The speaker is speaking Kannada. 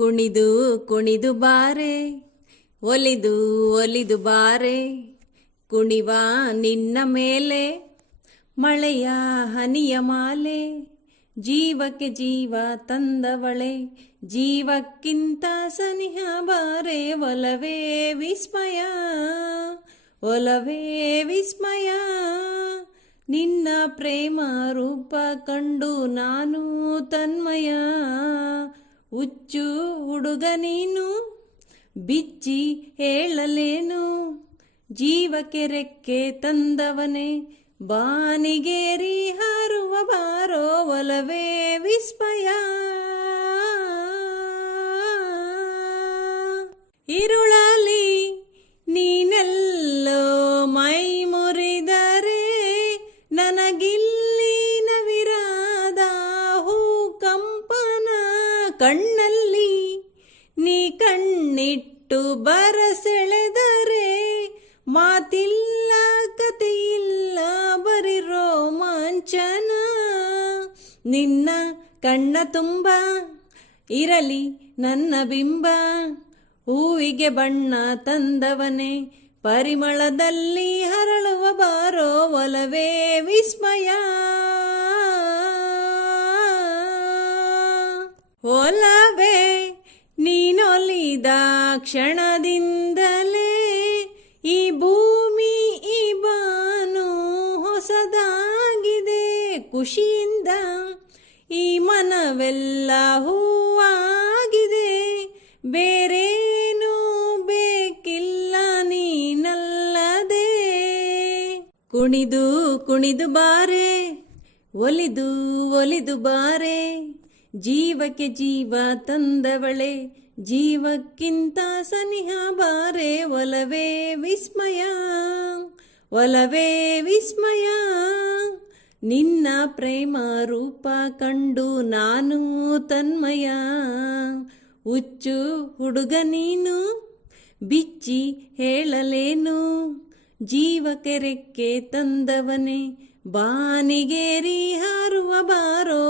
ಕುಣಿದು ಕುಣಿದು ಬಾರೆ, ಒಲಿದು ಒಲಿದು ಬಾರೆ, ಕುಣಿವ ನಿನ್ನ ಮೇಲೆ ಮಳೆಯ ಹನಿಯ ಮಾಲೆ. ಜೀವಕ್ಕೆ ಜೀವ ತಂದವಳೆ, ಜೀವಕ್ಕಿಂತ ಸನಿಹ ಬಾರೆ. ಒಲವೇ ವಿಸ್ಮಯ, ಒಲವೇ ವಿಸ್ಮಯ, ನಿನ್ನ ಪ್ರೇಮ ರೂಪ ಕಂಡು ನಾನು ತನ್ಮಯ. ಹುಚ್ಚು ಹುಡುಗ ನೀನು, ಬಿಚ್ಚಿ ಹೇಳಲೇನು, ಜೀವಕ್ಕೆ ರೆಕ್ಕೆ ತಂದವನೇ, ಬಾನಿಗೇರಿ ಹಾರುವ ಬಾರೋ. ಒಲವೇ ವಿಸ್ಮಯ, ಇರುಳಲಿ ನೀನೆಲ್ಲೋ ಮೈ ಮುರಿದರೆ, ನನಗಿಲ್ಲಿ ನವಿರಾದ ಹೂ ಕಂಪನ. ಕಣ್ಣಲ್ಲಿ ನೀ ಕಣ್ಣಿಟ್ಟು ಬರಸೆಳೆದರೆ, ಮಾತಿಲ್ಲ ಕಥೆಯಿಲ್ಲ ಬರೀ ರೋಮಾಂಚನ. ನಿನ್ನ ಕಣ್ಣ ತುಂಬ ಇರಲಿ ನನ್ನ ಬಿಂಬ, ಹೂವಿಗೆ ಬಣ್ಣ ತಂದವನೇ, ಪರಿಮಳದಲ್ಲಿ ಹರಳುವ ಬಾರೋ. ಒಲವೇ ವಿಸ್ಮಯ, ಒಲವೇ ನೀನೊಲಿದ ಕ್ಷಣದಿಂದಲೇ ಈ ಭೂಮಿ ಈ ಬಾನು ಹೊಸದಾಗಿದೆ. ಖುಷಿಯಿಂದ ಈ ಮನವೆಲ್ಲ ಹೂವಾಗಿದೆ, ಬೇರೇನೂ ಬೇಕಿಲ್ಲ ನೀನಲ್ಲದೆ. ಕುಣಿದು ಕುಣಿದು ಬಾರೆ, ಒಲಿದು ಒಲಿದು ಬಾರೆ, ಜೀವಕ್ಕೆ ಜೀವ ತಂದವಳೆ, ಜೀವಕ್ಕಿಂತ ಸನಿಹ ಬಾರೆ. ಒಲವೇ ವಿಸ್ಮಯ, ಒಲವೇ ವಿಸ್ಮಯ, ನಿನ್ನ ಪ್ರೇಮ ರೂಪ ಕಂಡು ನಾನು ತನ್ಮಯ. ಹುಚ್ಚು ಹುಡುಗ ನೀನು, ಬಿಚ್ಚಿ ಹೇಳಲೇನು, ಜೀವಕ್ಕೆ ರೆಕ್ಕೆ ತಂದವನೇ, ಬಾನಿಗೇರಿ ಹಾರುವ ಬಾರೋ.